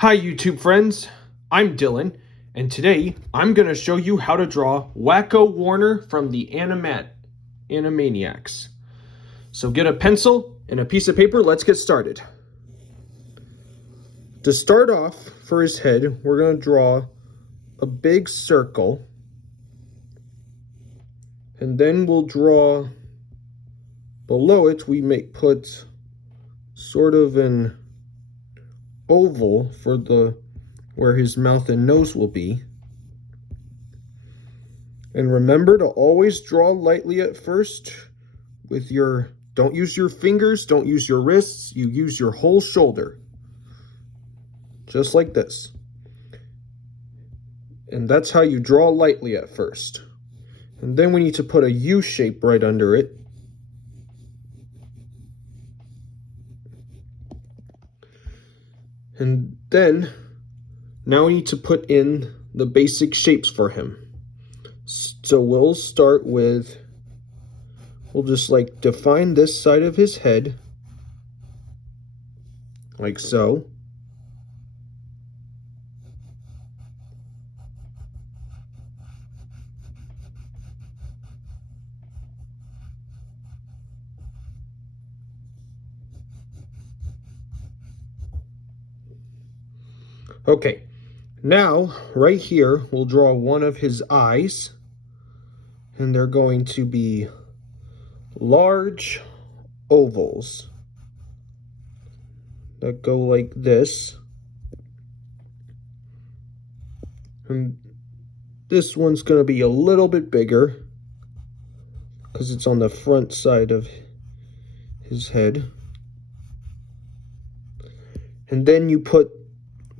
Hi YouTube friends, I'm Dylan, and today I'm going to show you how to draw Wakko Warner from the Animaniacs. So get a pencil and a piece of paper, let's get started. To start off, for his head, we're going to draw a big circle, and then we'll draw below it, we may put sort of an oval for where his mouth and nose will be. And remember to always draw lightly at first with don't use your fingers, don't use your wrists, you use your whole shoulder. Just like this. And that's how you draw lightly at first. And then we need to put a U shape right under it. And then, now we need to put in the basic shapes for him. So we'll start with, we'll just like define this side of his head, like so. Okay, now right here we'll draw one of his eyes, and they're going to be large ovals that go like this. And this one's going to be a little bit bigger because it's on the front side of his head. And then you put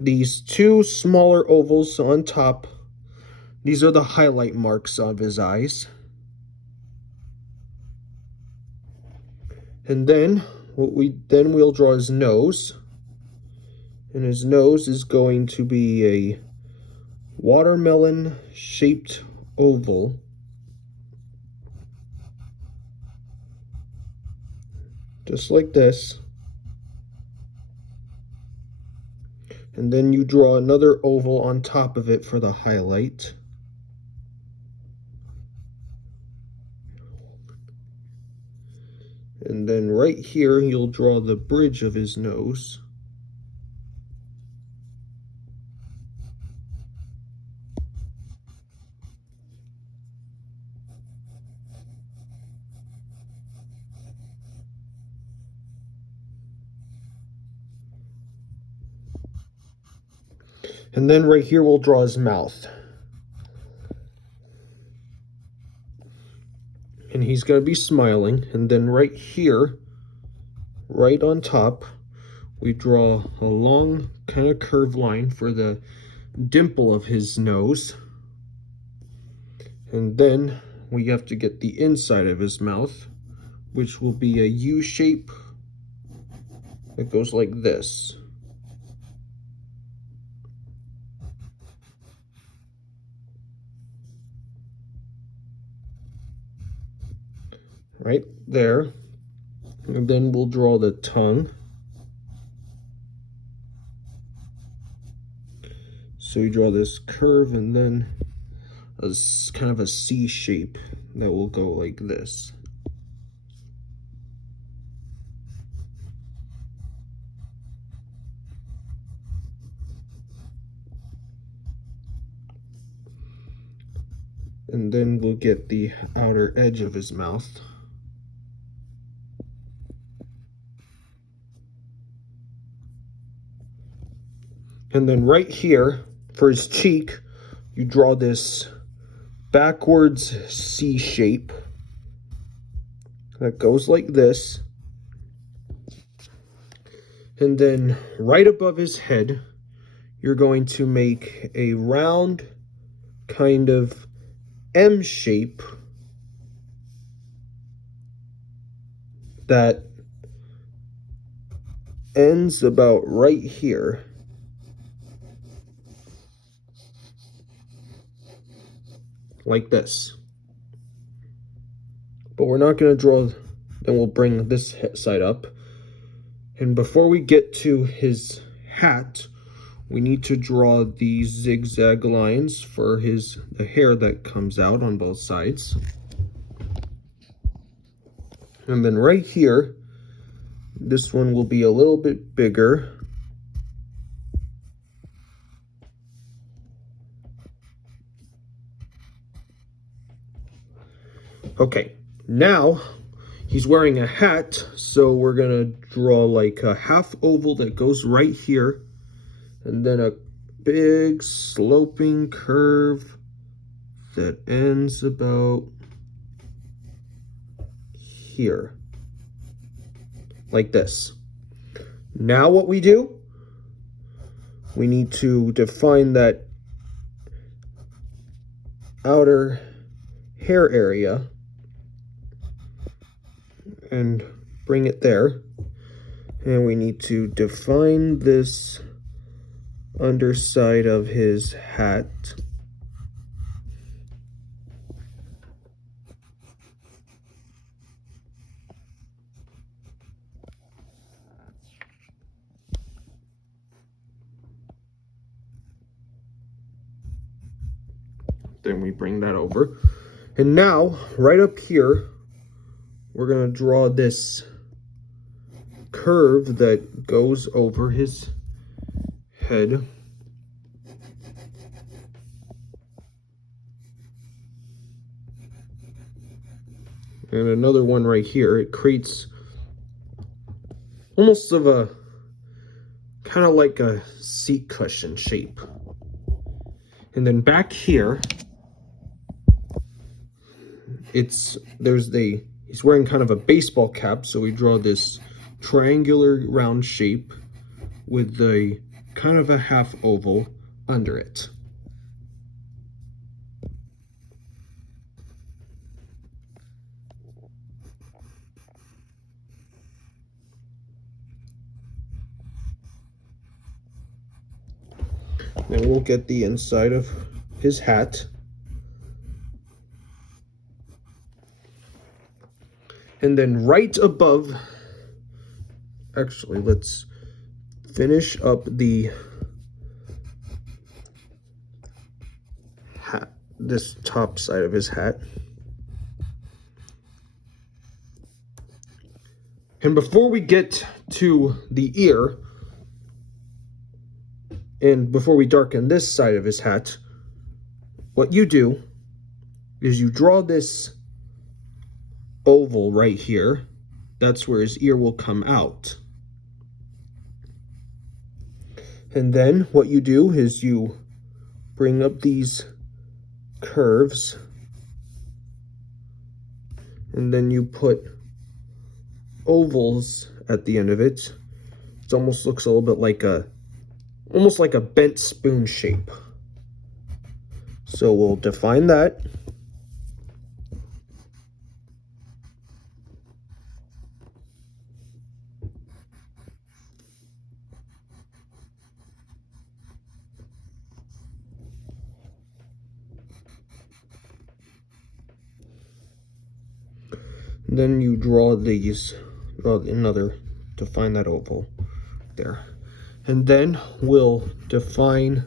these two smaller ovals on top. These are the highlight marks of his eyes. And then we'll draw his nose. And his nose is going to be a watermelon shaped oval. Just like this. And then you draw another oval on top of it for the highlight. And then right here, you'll draw the bridge of his nose. And then right here, we'll draw his mouth. And he's going to be smiling. And then right here, right on top, we draw a long kind of curved line for the dimple of his nose. And then we have to get the inside of his mouth, which will be a U shape that goes like this. Right there. And then we'll draw the tongue. So you draw this curve and then a kind of a C shape that will go like this. And then we'll get the outer edge of his mouth. And then right here, for his cheek, you draw this backwards C shape that goes like this. And then right above his head, you're going to make a round kind of M shape that ends about right here. Like this. But we're not going to draw, then we'll bring this side up. And before we get to his hat, we need to draw these zigzag lines for the hair that comes out on both sides. And then right here, this one will be a little bit bigger. Okay, now he's wearing a hat, so we're gonna draw like a half oval that goes right here, and then a big sloping curve that ends about here, like this. Now what we do, we need to define that outer hair area and bring it there. And we need to define this underside of his hat. Then we bring that over. And now, right up here, we're going to draw this curve that goes over his head. And another one right here. It creates almost of a kind of like a seat cushion shape. And then back here, he's wearing kind of a baseball cap, so we draw this triangular round shape with the kind of a half oval under it. Then we'll get the inside of his hat. And then right above, actually, let's finish up the hat, this top side of his hat. And before we get to the ear, and before we darken this side of his hat, what you do is you draw this oval right here. That's where his ear will come out. And then what you do is you bring up these curves, and then you put ovals at the end of it. It almost looks a little bit like almost like a bent spoon shape. So we'll define that. Then you draw define that oval there. And then we'll define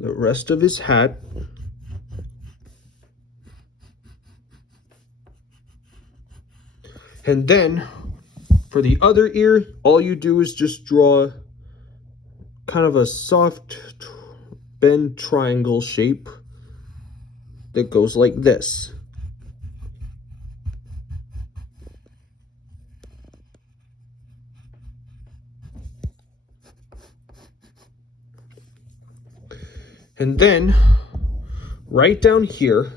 the rest of his hat. And then for the other ear, all you do is just draw kind of a soft bend triangle shape that goes like this. And then right down here,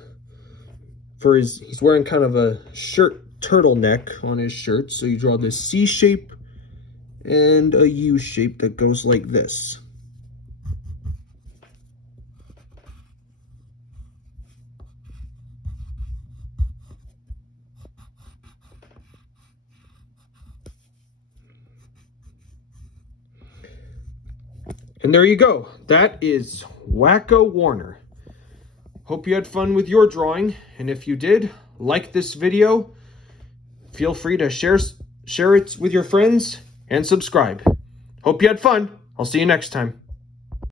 he's wearing kind of a turtleneck on his shirt, so you draw this C shape and a U shape that goes like this. And there you go. That is Wakko Warner. Hope you had fun with your drawing, and if you did, like this video. Feel free to share it with your friends and subscribe. Hope you had fun. I'll see you next time.